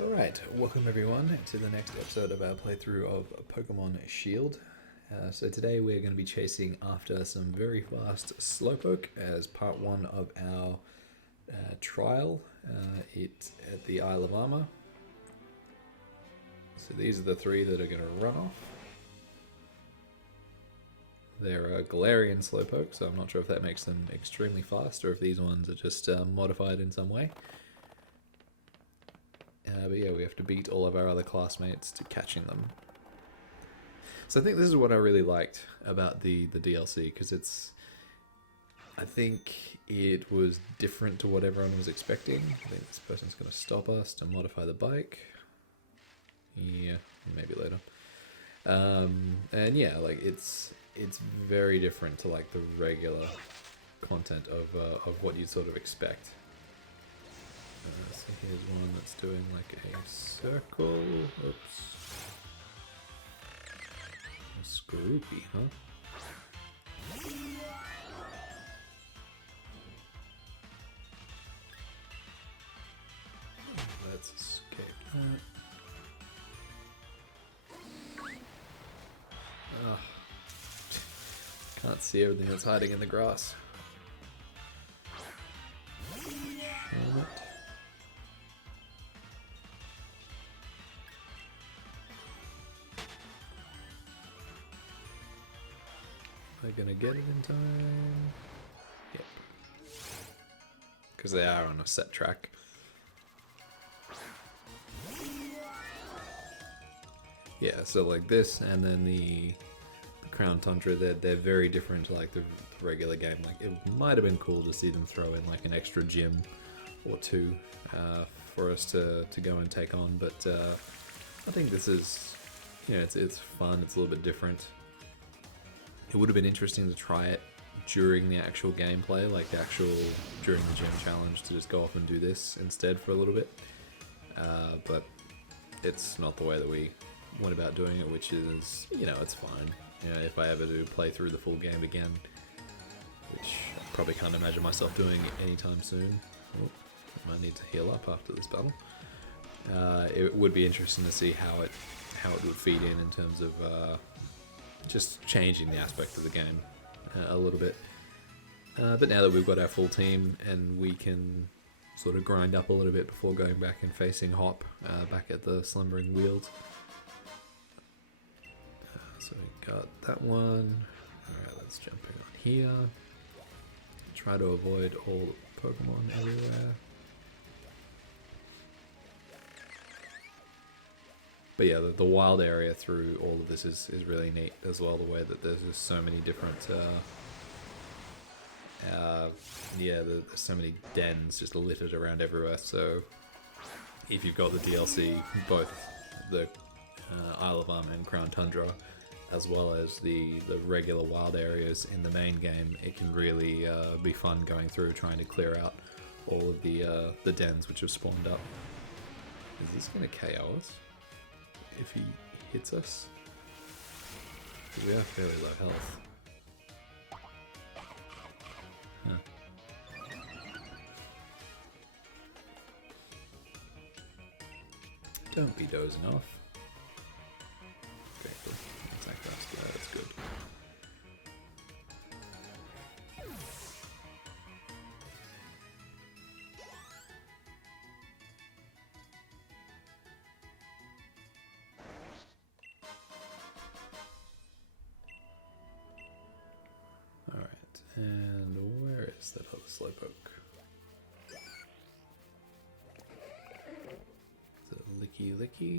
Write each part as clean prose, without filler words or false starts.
Alright, welcome everyone to the next episode of our playthrough of Pokemon Shield. So today we're going to be chasing after some very fast Slowpoke as part one of our trial at the Isle of Armor. So these are the three that are going to run off. They're a Galarian Slowpoke, so I'm not sure if that makes them extremely fast or if these ones are just modified in some way. But yeah, we have to beat all of our other classmates to catching them. So I think this is what I really liked about the DLC, because I think it was different to what everyone was expecting. I think this person's going to stop us to modify the bike. Yeah, maybe later. And yeah, like it's very different to like the regular content of what you'd sort of expect. So here's one that's doing like a circle. Oops. A Scroopy, huh? Let's escape that. Ugh. Can't see everything that's hiding in the grass. Damn it. Am I gonna get it in time? Yep. Because they are on a set track. Yeah, so like this and then the Crown Tundra, they're very different to like the regular game. Like it might have been cool to see them throw in like an extra gym or two for us to go and take on, but I think this is, it's fun, it's a little bit different. It would have been interesting to try it during the actual gameplay, like during the gym challenge, to just go off and do this instead for a little bit. But it's not the way that we went about doing it, which is, it's fine. If I ever do play through the full game again, which I probably can't imagine myself doing anytime soon. Oh, I might need to heal up after this battle. It would be interesting to see how it would feed in terms of just changing the aspect of the game a little bit. But now that we've got our full team and we can sort of grind up a little bit before going back and facing Hop back at the Slumbering Weald. So we got that one. Alright, let's jump in on here. Try to avoid all the Pokemon everywhere. But yeah, the wild area through all of this is really neat as well, the way that there's just so many different, there's so many dens just littered around everywhere. So if you've got the DLC, both the Isle of Armor and Crown Tundra, as well as the regular wild areas in the main game, it can really be fun going through trying to clear out all of the dens which have spawned up. Is this going to KO us if he hits us? Because we are fairly low health. Huh. Don't be dozing off. Okay, cool. Attack grass, that's good. Alright, and where is that other Slowpoke? Is it Licky Licky?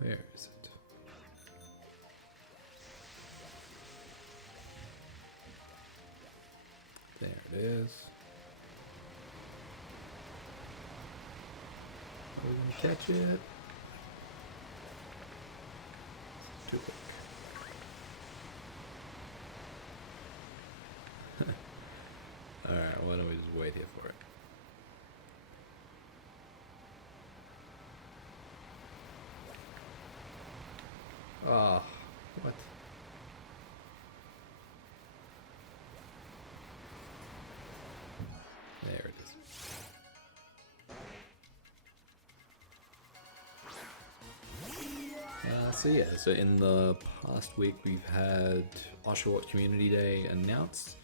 Where is it? There it is. Are we gonna catch it? Too quick. Alright, why don't we just wait here for it? Ah, what? There it is. So yeah, so in the past week we've had Oshawott Community Day announced.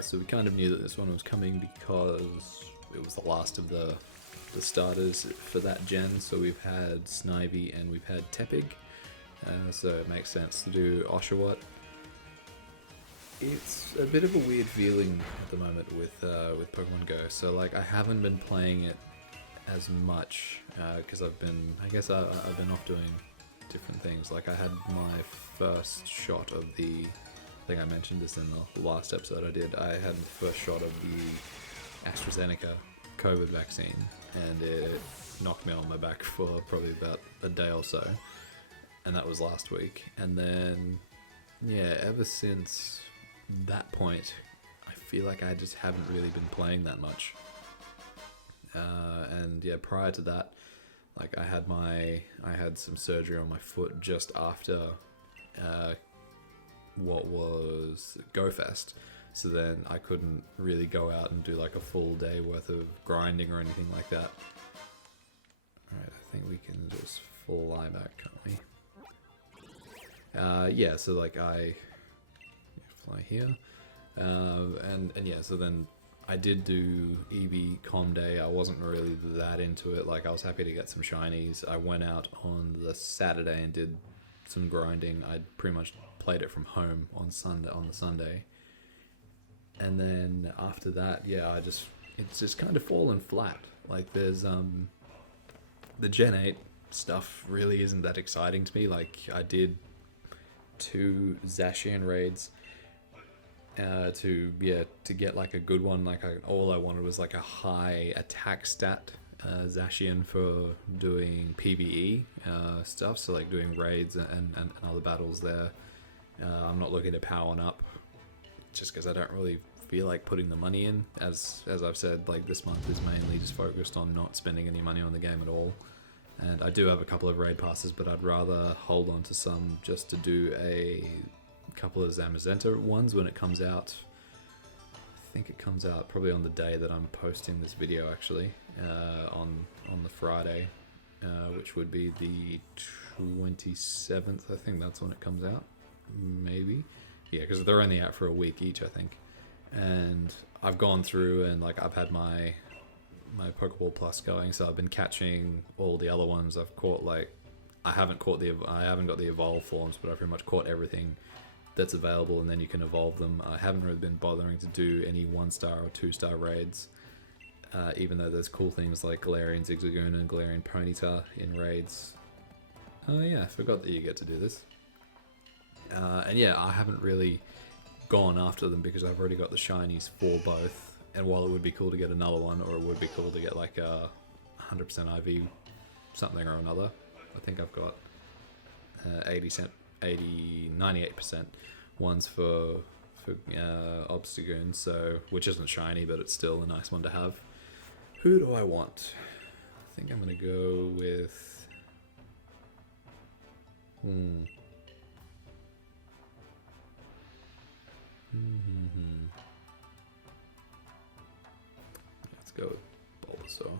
So we kind of knew that this one was coming because it was the last of the starters for that gen. So we've had Snivy and we've had Tepig. So it makes sense to do Oshawott. It's a bit of a weird feeling at the moment with Pokemon Go. So like I haven't been playing it as much because I've been off doing different things. Like I had my first shot of the, I think I mentioned this in the last episode I did, I had the first shot of the AstraZeneca COVID vaccine and it knocked me on my back for probably about a day or so, and that was last week. And then yeah, ever since that point I feel like I just haven't really been playing that much. And yeah, prior to that, like I had some surgery on my foot just after what was GoFest, so then I couldn't really go out and do like a full day worth of grinding or anything like that. Alright, I think we can just fly back, can't we? Yeah, so like I fly here, and yeah, so then I did do EV Com Day. I wasn't really that into it. Like I was happy to get some shinies. I went out on the Saturday and did some grinding. I pretty much played it from home on the Sunday. And then after that, yeah, it's just kind of fallen flat. Like there's the Gen 8 stuff really isn't that exciting to me. Like I did 2 Zacian raids to get like a good one. Like all I wanted was like a high attack stat Zacian for doing PvE stuff, so like doing raids and other battles there. I'm not looking to power one up just because I don't really feel like putting the money in. As I've said, like this month is mainly just focused on not spending any money on the game at all. And I do have a couple of raid passes, but I'd rather hold on to some just to do a couple of Zamazenta ones when it comes out. I think it comes out probably on the day that I'm posting this video, actually, on the Friday, which would be the 27th. I think that's when it comes out, maybe. Yeah, because they're only out for a week each, I think. And I've gone through and like I've had my Pokeball Plus going, so I've been catching all the other ones. I've caught like I haven't got the evolve forms, but I've pretty much caught everything that's available, and then you can evolve them. I haven't really been bothering to do any 1-star or 2-star raids, even though there's cool things like Galarian Zigzagoon and Galarian Ponyta in raids. Oh yeah, I forgot that you get to do this. And yeah, I haven't really gone after them because I've already got the shinies for both, and while it would be cool to get another one, or it would be cool to get like a 100% IV something or another, I think I've got 98% ones for Obstagoon, so which isn't shiny, but it's still a nice one to have. Who do I want? I think I'm gonna go with let's go with Bulbasaur.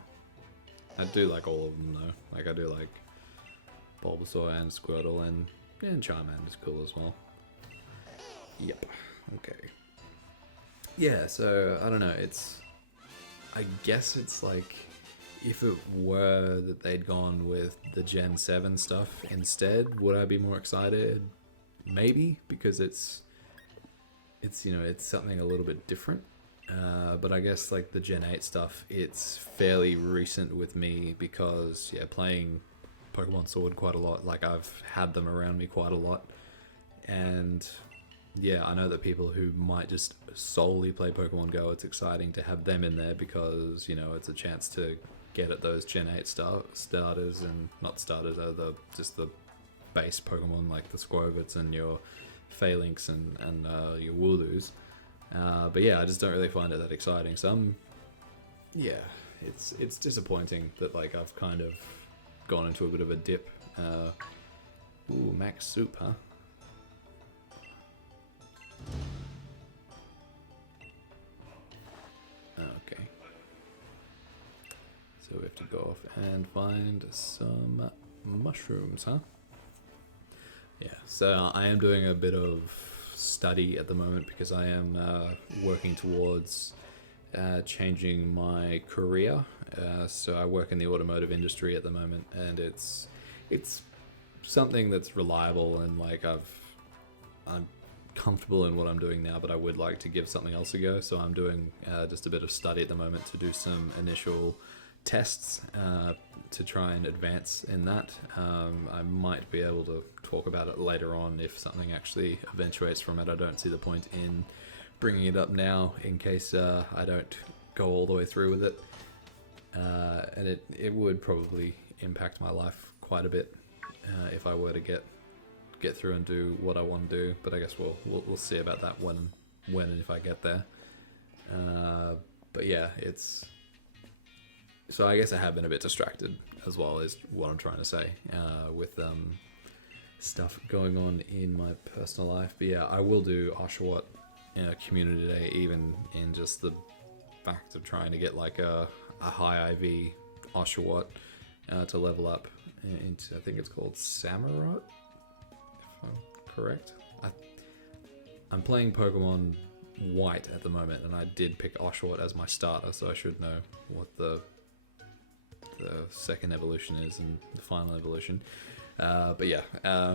I do like all of them though. Like I do like Bulbasaur and Squirtle, and Charmander is cool as well. Yep. Okay. Yeah, so I don't know, I guess it's like if it were that they'd gone with the Gen 7 stuff instead, would I be more excited? Maybe, because it's something a little bit different. But I guess like the Gen 8 stuff, it's fairly recent with me because playing Pokemon Sword quite a lot. Like I've had them around me quite a lot, and I know that people who might just solely play Pokemon Go, it's exciting to have them in there because it's a chance to get at those Gen 8 starters, and not starters, just the base Pokemon like the Squirvets and your Phalanx and your Wooloos. But I just don't really find it that exciting. So it's disappointing that like I've kind of gone into a bit of a dip Ooh, max soup, huh? Okay. So we have to go off and find some mushrooms, huh? Yeah, so I am doing a bit of study at the moment because I am working towards changing my career. So I work in the automotive industry at the moment, and it's something that's reliable, and like I'm comfortable in what I'm doing now, but I would like to give something else a go. So I'm doing just a bit of study at the moment to do some initial tests to try and advance in that. I might be able to talk about it later on if something actually eventuates from it. I don't see the point in bringing it up now in case I don't go all the way through with it. And it would probably impact my life quite a bit if I were to get through and do what I want to do. But I guess we'll see about that when and if I get there. But yeah, so I guess I have been a bit distracted as well, is what I'm trying to say, with stuff going on in my personal life. But yeah, I will do Oshawott Community Day, even in just the fact of trying to get like a high IV Oshawott to level up into, I think it's called Samurott, if I'm correct. I'm playing Pokemon White at the moment, and I did pick Oshawott as my starter, so I should know what the second evolution is and the final evolution. But yeah,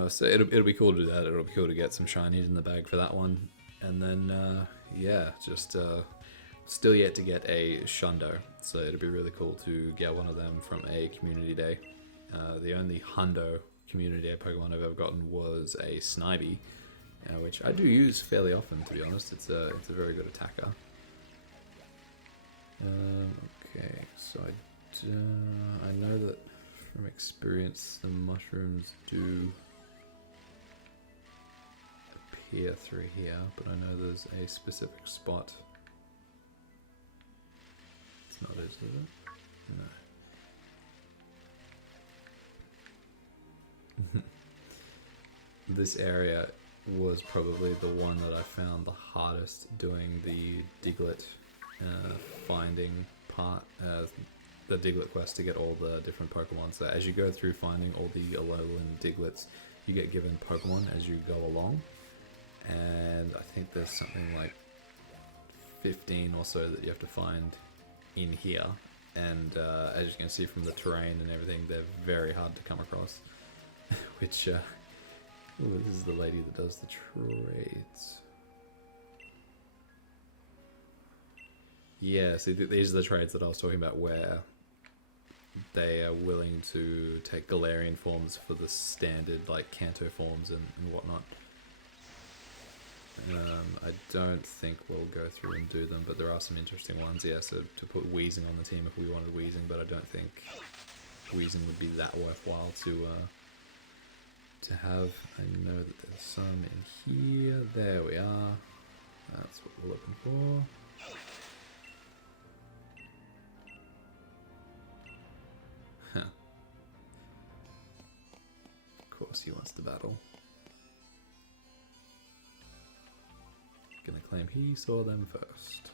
so it'll be cool to do that. It'll be cool to get some shinies in the bag for that one. And then, yeah, just still yet to get a Shundo, so it'll be really cool to get one of them from a community day. The only Hundo community day Pokemon I've ever gotten was a Snivy, which I do use fairly often, to be honest. It's a very good attacker. Okay, so I know that from experience the mushrooms do appear through here, but I know there's a specific spot. It's not it, is it? No. This area was probably the one that I found the hardest doing the Diglett finding part, the Diglett quest, to get all the different Pokemon. So as you go through finding all the Alolan Diglets, you get given Pokemon as you go along, and I think there's something like 15 or so that you have to find in here, and as you can see from the terrain and everything, they're very hard to come across. Which, ooh, this is the lady that does the trades. Yeah, see, these are the trades that I was talking about, where they are willing to take Galarian forms for the standard, like, Kanto forms and whatnot. I don't think we'll go through and do them, but there are some interesting ones, yeah, so to put Weezing on the team if we wanted Weezing, but I don't think Weezing would be that worthwhile to have. I know that there's some in here. There we are. That's what we're looking for. Huh. Of course he wants to battle. Gonna claim he saw them first.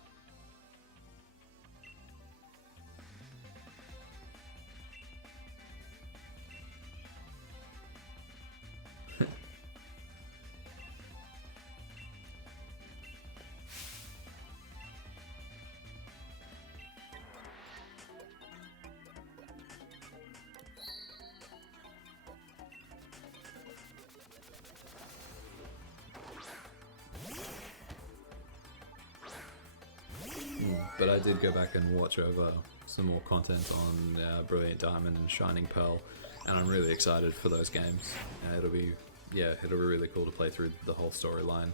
But I did go back and watch over some more content on Brilliant Diamond and Shining Pearl, and I'm really excited for those games. It'll be really cool to play through the whole storyline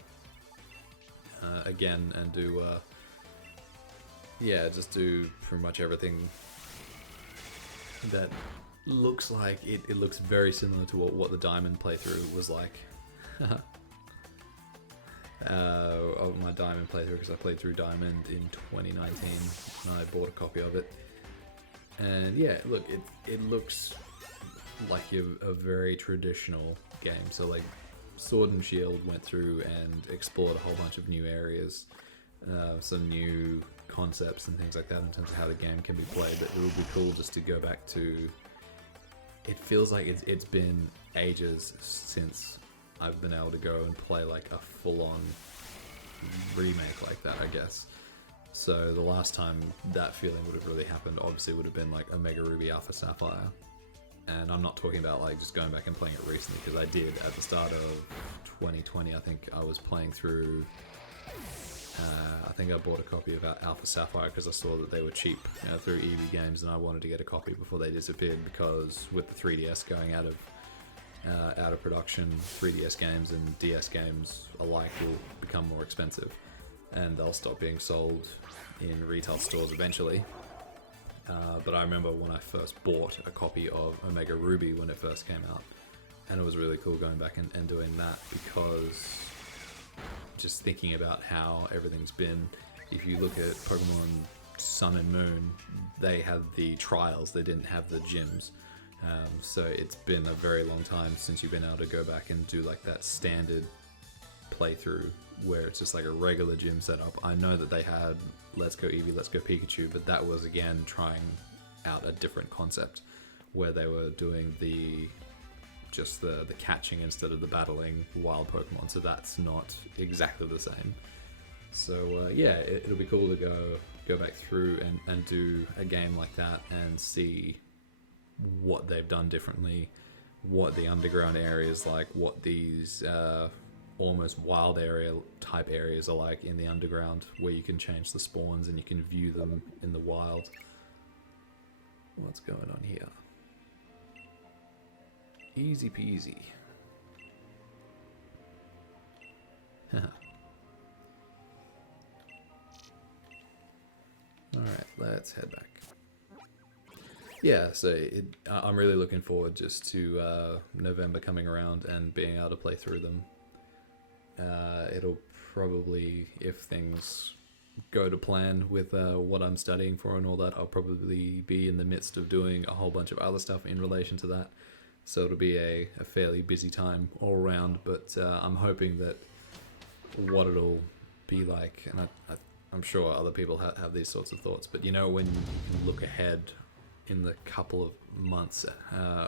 again, and do just do pretty much everything that looks like it looks very similar to what the Diamond playthrough was like. Of my Diamond playthrough, because I played through Diamond in 2019 and I bought a copy of it, and yeah, look, it looks like a very traditional game. So like Sword and Shield went through and explored a whole bunch of new areas, some new concepts and things like that in terms of how the game can be played. But it would be cool just to go back to. It feels like it's been ages since I've been able to go and play like a full-on remake like that, I guess. So the last time that feeling would have really happened obviously would have been like Omega Ruby Alpha Sapphire. And I'm not talking about like just going back and playing it recently, because I did at the start of 2020. I think I was playing through, I think I bought a copy of Alpha Sapphire because I saw that they were cheap through EV Games, and I wanted to get a copy before they disappeared, because with the 3DS going out of production, 3DS games and DS games alike will become more expensive, and they'll stop being sold in retail stores eventually. But I remember when I first bought a copy of Omega Ruby when it first came out, and it was really cool going back and doing that, because just thinking about how everything's been. If you look at Pokemon Sun and Moon, they had the trials, they didn't have the gyms. So it's been a very long time since you've been able to go back and do like that standard playthrough where it's just like a regular gym setup. I know that they had Let's Go Eevee, Let's Go Pikachu, but that was again trying out a different concept where they were doing the catching instead of the battling wild Pokemon, so that's not exactly the same. So yeah, it'll be cool to go back through and do a game like that and see what they've done differently, what the underground areas like, what these almost wild area type areas are like in the underground, where you can change the spawns and you can view them in the wild. What's going on here? Easy peasy. Alright, let's head back. Yeah, so I'm really looking forward just to November coming around and being able to play through them. It'll probably, if things go to plan with what I'm studying for and all that, I'll probably be in the midst of doing a whole bunch of other stuff in relation to that. So it'll be a fairly busy time all around, but I'm hoping that what it'll be like, and I'm sure other people have these sorts of thoughts, but you know, when you can look ahead in the couple of months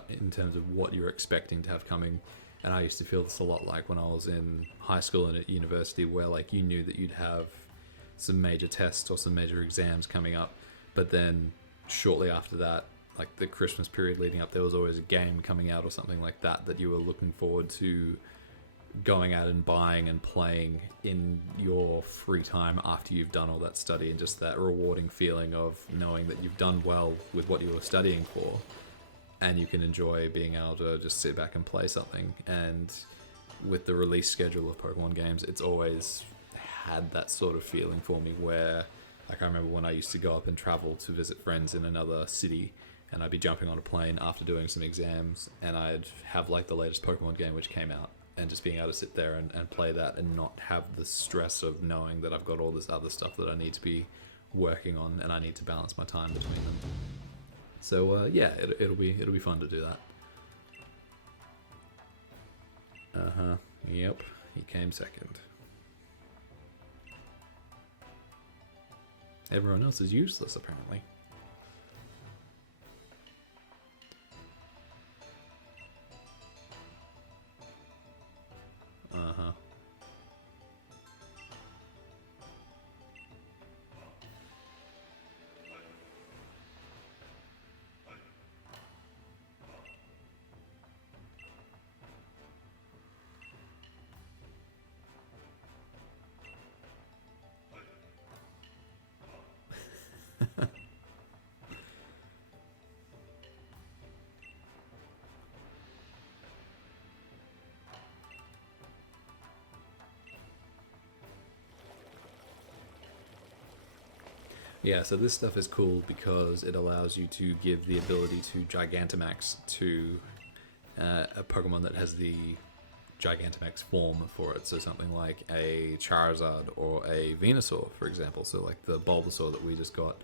in terms of what you're expecting to have coming. And I used to feel this a lot like when I was in high school and at university, where like you knew that you'd have some major tests or some major exams coming up, but then shortly after that, like the Christmas period leading up, there was always a game coming out or something like that that you were looking forward to going out and buying and playing in your free time after you've done all that study, and just that rewarding feeling of knowing that you've done well with what you were studying for, and you can enjoy being able to just sit back and play something. And with the release schedule of Pokemon games, it's always had that sort of feeling for me where, like, I remember when I used to go up and travel to visit friends in another city, and I'd be jumping on a plane after doing some exams, and I'd have like the latest Pokemon game which came out, and just being able to sit there and play that and not have the stress of knowing that I've got all this other stuff that I need to be working on, and I need to balance my time between them. So yeah, it'll be fun to do that. Yep, he came second. Everyone else is useless apparently. Yeah, so this stuff is cool because it allows you to give the ability to Gigantamax to a Pokemon that has the Gigantamax form for it. So something like a Charizard or a Venusaur, for example. So like the Bulbasaur that we just got,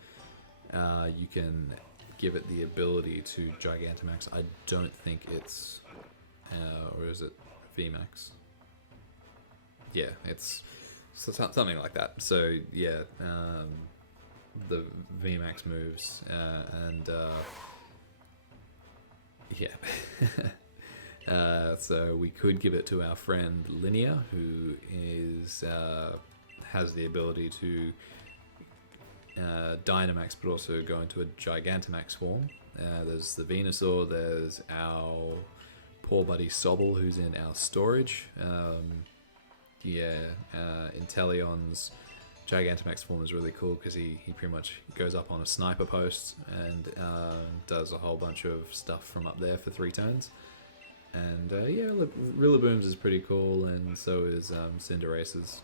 you can give it the ability to Gigantamax. I don't think it's... or is it VMAX? Yeah, it's something like that. So, yeah, the VMAX moves, and... yeah. So we could give it to our friend Linear, who is has the ability to Dynamax, but also go into a Gigantamax form. There's the Venusaur, there's our poor buddy Sobble, who's in our storage. Inteleon's Gigantamax form is really cool because he pretty much goes up on a sniper post and does a whole bunch of stuff from up there for 3 turns. And Rillaboom's is pretty cool, and so is Cinderace's.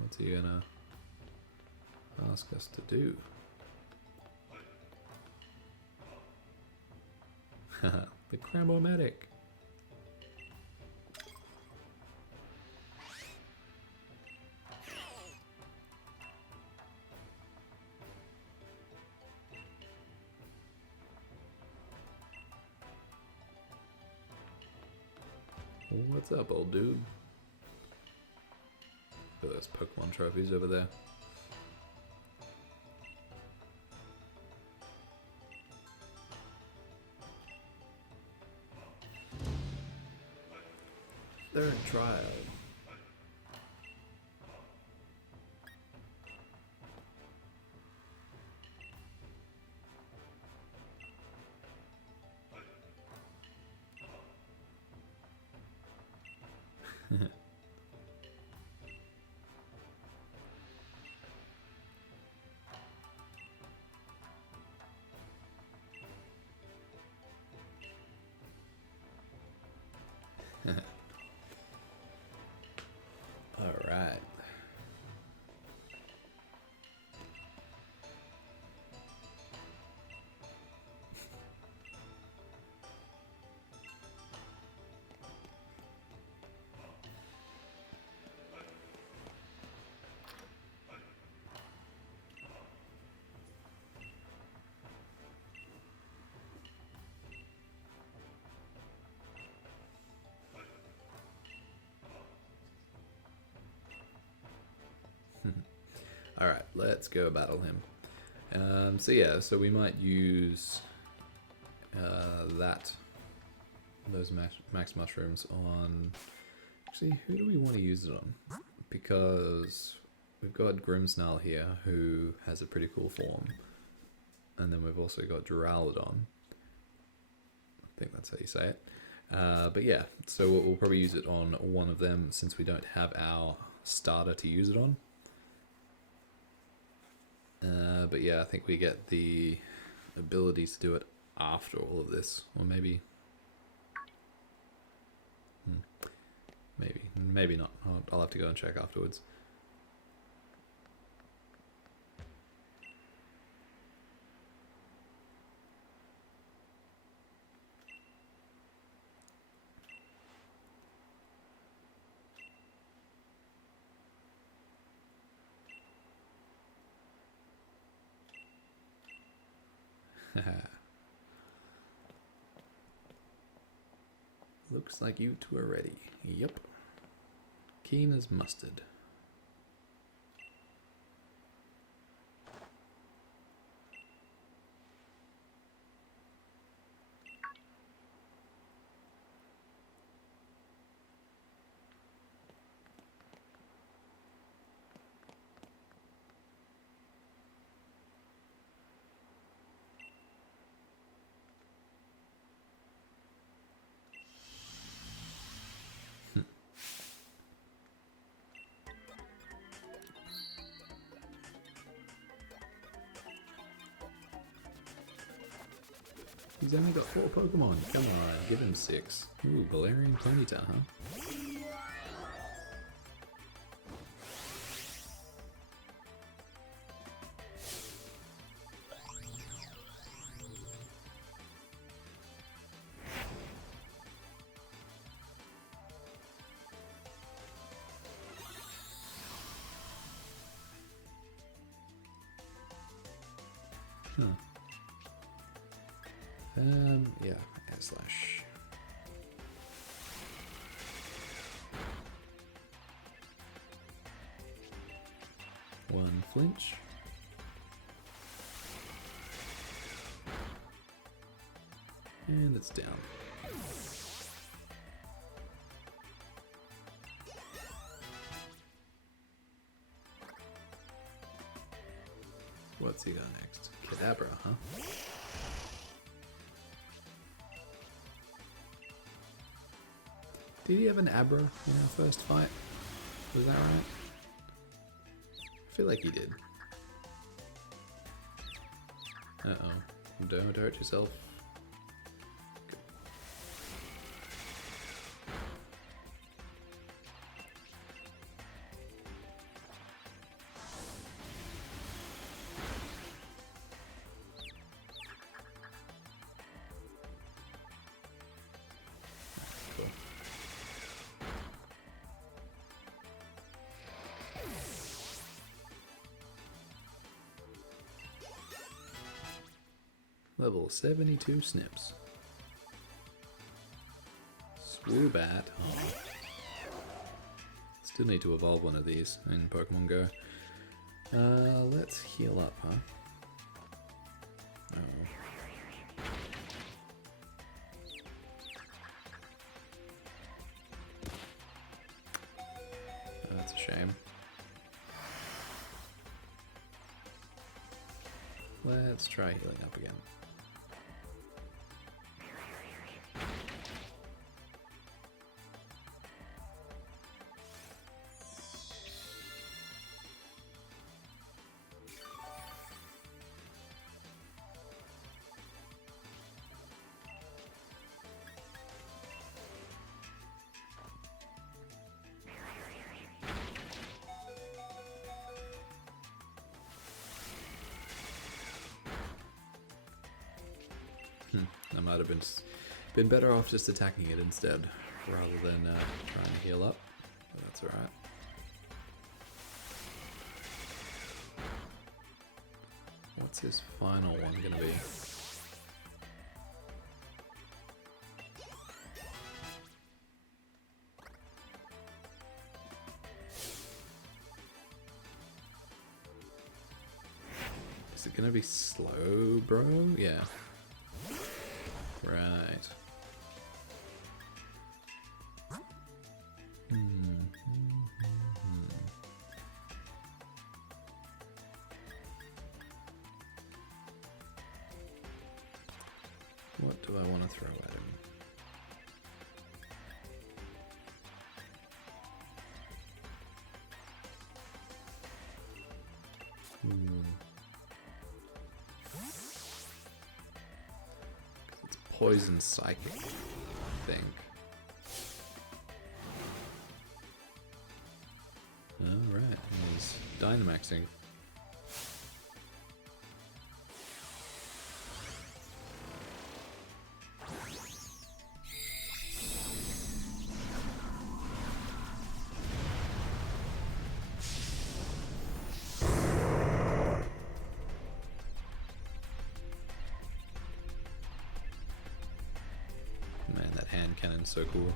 What's he gonna ask us to do? The Cramomatic. What's up, old dude? Look at those Pokemon trophies over there. They're in trial. Alright. Alright, let's go battle him. So we might use those max mushrooms on... Actually, who do we want to use it on? Because we've got Grimmsnarl here, who has a pretty cool form. And then we've also got Duraludon. I think that's how you say it. But yeah, so we'll probably use it on one of them since we don't have our starter to use it on. But yeah, I think we get the ability to do it after all of this. Or maybe... Maybe not. I'll have to go and check afterwards. Looks like you two are ready. Yep. Keen as mustard. He's only got 4 Pokemon. Come on, give him 6. Ooh, Galarian Ponyta, huh? Huh. Yeah, air slash. One flinch. And it's down. What's he got next? Kadabra, huh? Did he have an Abra in our first fight? Was that right? I feel like he did. Uh-oh. Don't hurt yourself. Cool. Level 72 Snips. Swoobat. Oh. Still need to evolve one of these in Pokemon Go. Let's heal up, huh? Oh. That's a shame. Let's try healing up again. I might have been better off just attacking it instead, rather than trying to heal up, but that's alright. What's his final one gonna be? Is it gonna be slow, bro? Yeah. Right. What do I want to throw at him? It's poison psychic, I think. Alright, he's Dynamaxing. Man, that hand cannon's so cool.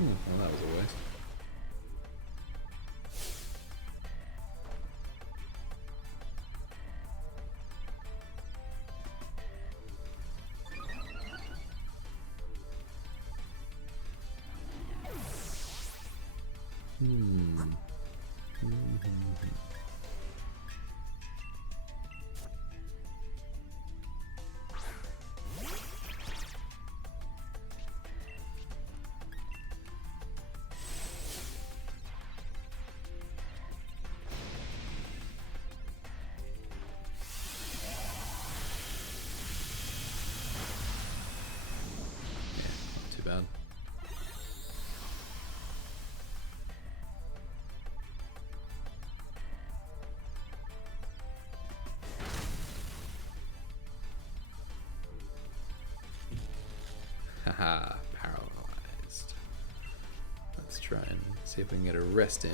Well, that was a waste. Not too bad. Haha, paralyzed. Let's try and see if we can get a rest in.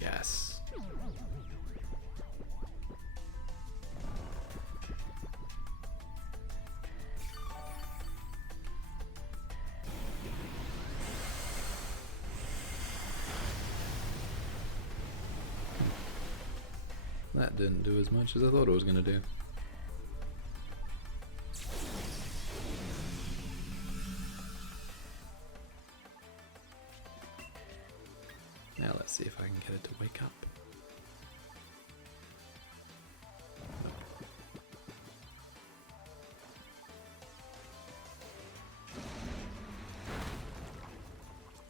Yes. That didn't do as much as I thought it was going to do. Now let's see if I can get it to wake up.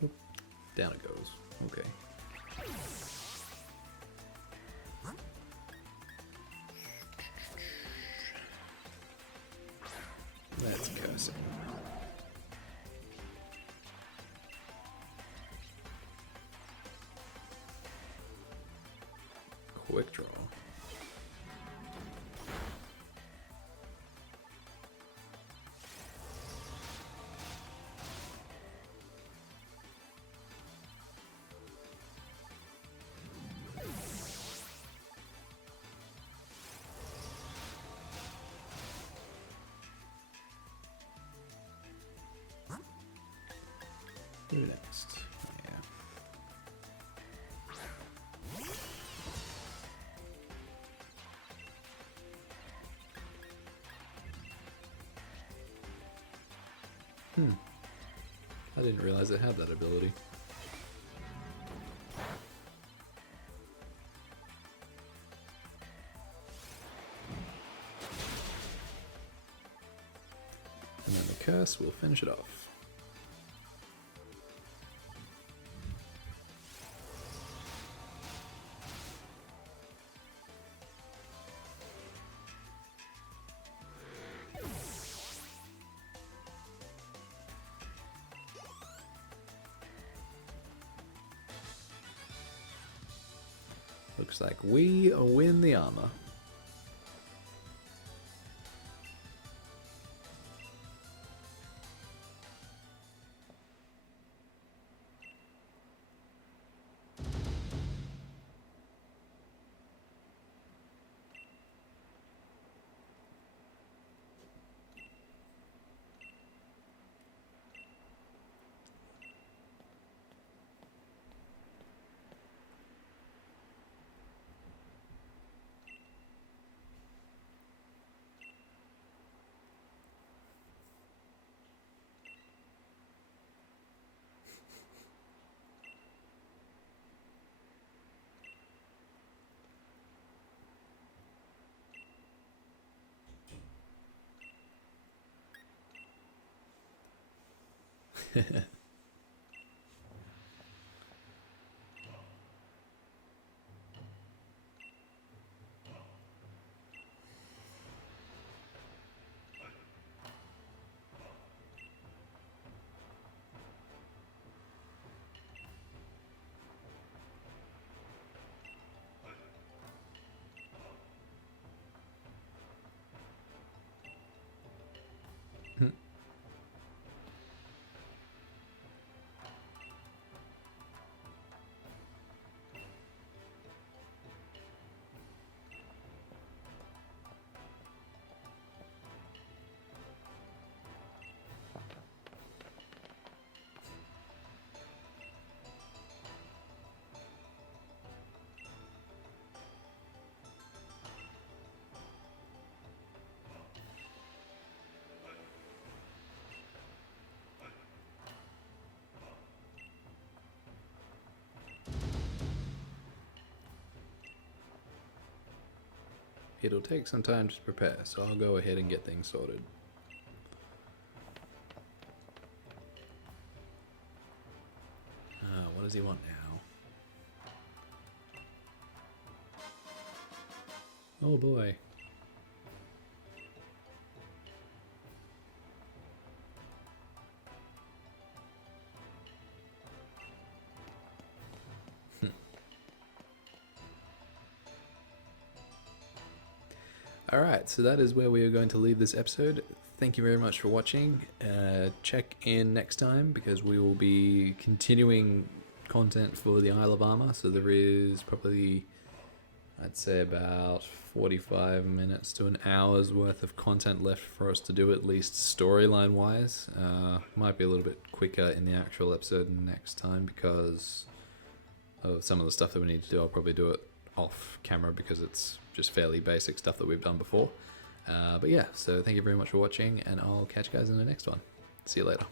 Oop, down it goes. Okay. Let's curse it. Quick draw. Who next? Oh, yeah. I didn't realize it had that ability. And then the curse will finish it off. Looks like we win the armor. It'll take some time to prepare, so I'll go ahead and get things sorted. What does he want now? Oh boy. Alright, so that is where we are going to leave this episode. Thank you very much for watching. Check in next time because we will be continuing content for the Isle of Armor. So there is probably, I'd say, about 45 minutes to an hour's worth of content left for us to do, at least storyline wise. Might be a little bit quicker in the actual episode next time because of some of the stuff that we need to do. I'll probably do it off camera because it's just fairly basic stuff that we've done before. But yeah, so thank you very much for watching, and I'll catch you guys in the next one. See you later.